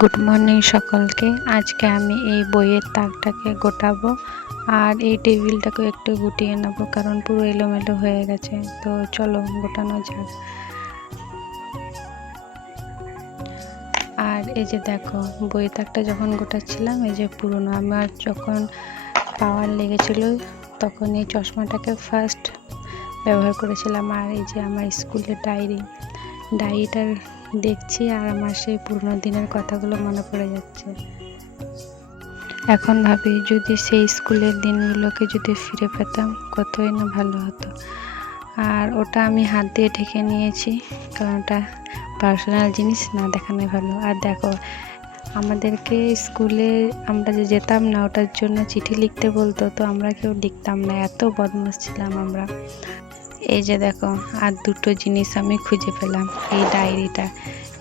Good morning সকলকে। আজকে আমি এই বইয়ের তাকটাকে গোটাবো আর এই টেবিলটাকে একটু গুটিয়ে নেবো, কারণ পুরো এলোমেলো হয়ে গেছে। তো চলো গোটানো যাক। আর এই যে দেখো, বইয়ের তাকটা যখন গোটাচ্ছিলাম, এই যে পুরনো আমার যখন পাওয়ার লেগেছিল তখন এই চশমাটাকে ফার্স্ট ব্যবহার করেছিলাম। আর এই যে আমার স্কুলের ডায়েরিটা দেখছি আর আমার সেই পুরনো দিনের কথাগুলো মনে পড়ে যাচ্ছে। এখন ভাবি যদি সেই স্কুলের দিনগুলোকে যদি ফিরে পেতাম কতই না ভালো হতো। আর ওটা আমি হাত দিয়ে ঢেকে নিয়েছি, কারণ ওটা পার্সোনাল জিনিস না দেখানোই ভালো। আর দেখো, আমাদেরকে স্কুলে আমরা যে যেতাম না, ওটার জন্য চিঠি লিখতে বলতো, তো আমরা কেউ লিখতাম না, এত বদমাশ ছিলাম আমরা। এই যে দেখো, আর দুটো জিনিস আমি খুঁজে পেলাম।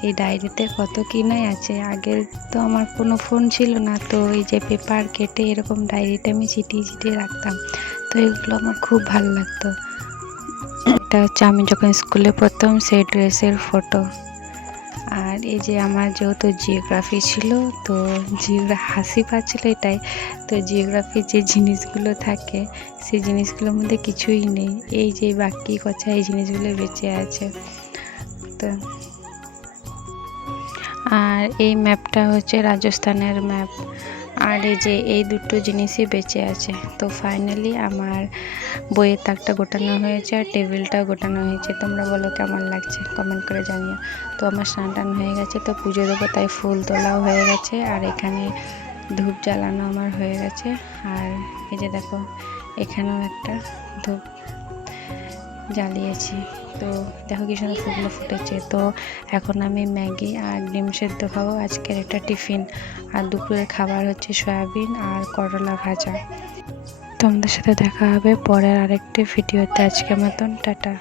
এই ডায়েরিতে কত কি নাই আছে। আগে তো আমার কোনো ফোন ছিল না, তো এই যে পেপার কেটে এরকম ডায়েরিতে আমি চিটিয়ে রাখতাম, তো এগুলো আমার খুব ভালো লাগতো। এটা হচ্ছে আমি যখন স্কুলে পড়তাম সেই ড্রেসের ফটো। আর এই যে আমার যেহেতু জিওগ্রাফি ছিল, তো হাসি পাচ্ছিল এটাই, তো জিওগ্রাফির যে জিনিসগুলো থাকে সেই জিনিসগুলোর মধ্যে কিছুই নেই। এই যে বাকি কথা এই জিনিসগুলো বেঁচে আছে। তো আর এই ম্যাপটা হচ্ছে রাজস্থানের ম্যাপ। আর এই যে এই দুটো জিনিসই বেঁচে আছে। তো ফাইনালি আমার বইয়ের তাকটা গোটানো হয়েছে আর টেবিলটাও গোটানো হয়েছে। তোমরা বলো কেমন লাগছে, কমেন্ট করে জানিও। তো আমার স্নান টান হয়ে গেছে, তো পুজো দেবো, তাই ফুল তোলাও হয়ে গেছে আর এখানে ধূপ জ্বালানো আমার হয়ে গেছে। আর এই যে দেখো, এখানেও একটা ধূপ জ্বালিয়েছি। তো দেখো কি সুন্দর ফুলগুলো ফুটেছে। তো এখন আমি ম্যাগি আর ডিম সেদ্ধ খাবো, আজকের একটা টিফিন। আর দুপুরের খাবার হচ্ছে সয়াবিন আর করলা ভাজা। তোমাদের সাথে দেখা হবে পরের আরেকটি ভিডিওতে। আজকের মতন টাটা।